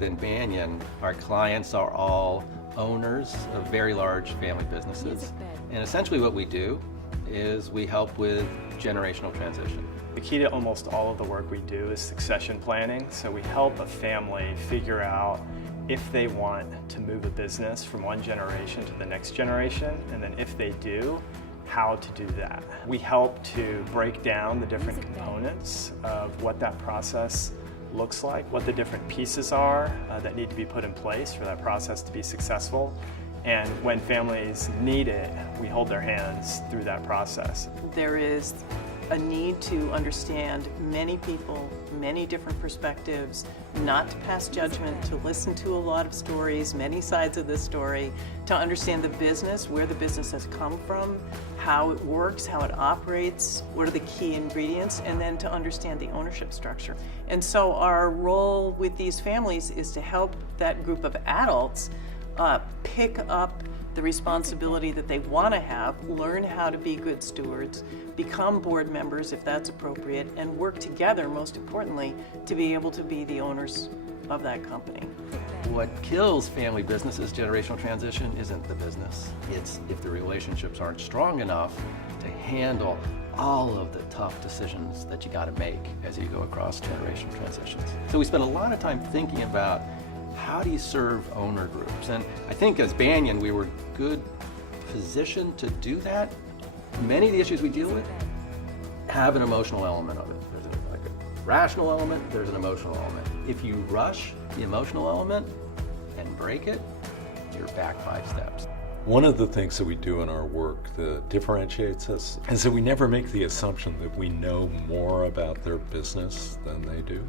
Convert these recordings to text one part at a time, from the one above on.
within Banyan, our clients are all owners of very large family businesses. And essentially what we do is we help with generational transition. The key to almost all of the work we do is succession planning. So we help a family figure out if they want to move a business from one generation to the next generation, and then if they do, how to do that. We help to break down the different components of what that process looks like, what the different pieces are that need to be put in place for that process to be successful. And when families need it, we hold their hands through that process. There is a need to understand many people, many different perspectives, not to pass judgment, to listen to a lot of stories, many sides of the story, to understand the business, where the business has come from, how it works, how it operates, what are the key ingredients, and then to understand the ownership structure. And so our role with these families is to help that group of adults pick up the responsibility that they want to have, learn how to be good stewards, become board members if that's appropriate, and work together, most importantly, to be able to be the owners of that company. What kills family businesses, generational transition, isn't the business. It's if the relationships aren't strong enough to handle all of the tough decisions that you got to make as you go across generational transitions. So we spend a lot of time thinking about how do you serve owner groups? And I think as Banyan, we were good positioned to do that. Many of the issues we deal with have an emotional element of it. There's like a rational element, there's an emotional element. If you rush the emotional element and break it, you're back 5 steps. One of the things that we do in our work that differentiates us is that we never make the assumption that we know more about their business than they do.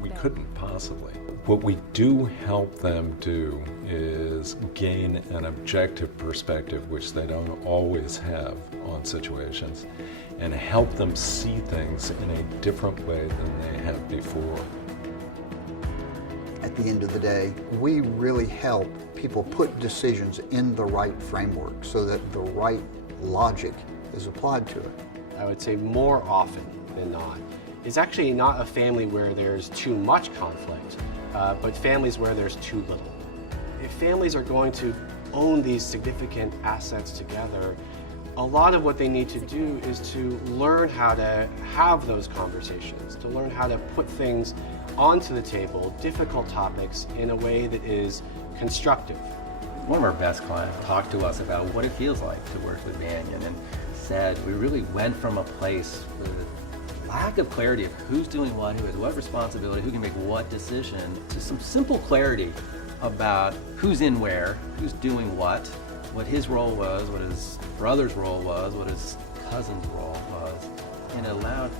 We couldn't possibly. What we do help them do is gain an objective perspective, which they don't always have on situations, and help them see things in a different way than they have before. At the end of the day, we really help people put decisions in the right framework so that the right logic is applied to it. I would say more often than not, it's actually not a family where there's too much conflict, but families where there's too little. If families are going to own these significant assets together, a lot of what they need to do is to learn how to have those conversations, to learn how to put things onto the table, difficult topics, in a way that is constructive. One of our best clients talked to us about what it feels like to work with Banyan and said we really went from a place with lack of clarity of who's doing what, who has what responsibility, who can make what decision, to some simple clarity about who's in where, who's doing what his role was, what his brother's role was, what his cousin's role was, and it allowed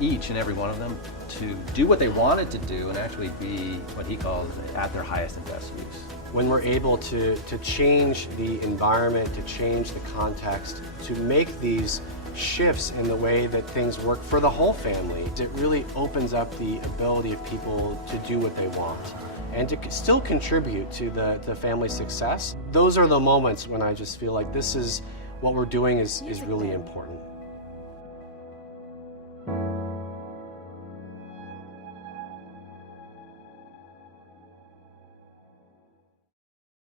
each and every one of them to do what they wanted to do and actually be what he calls at their highest and best use. When we're able to change the environment, to change the context, to make these shifts in the way that things work for the whole family, it really opens up the ability of people to do what they want and to still contribute to the family's success. Those are the moments when I just feel like this is what we're doing is really important.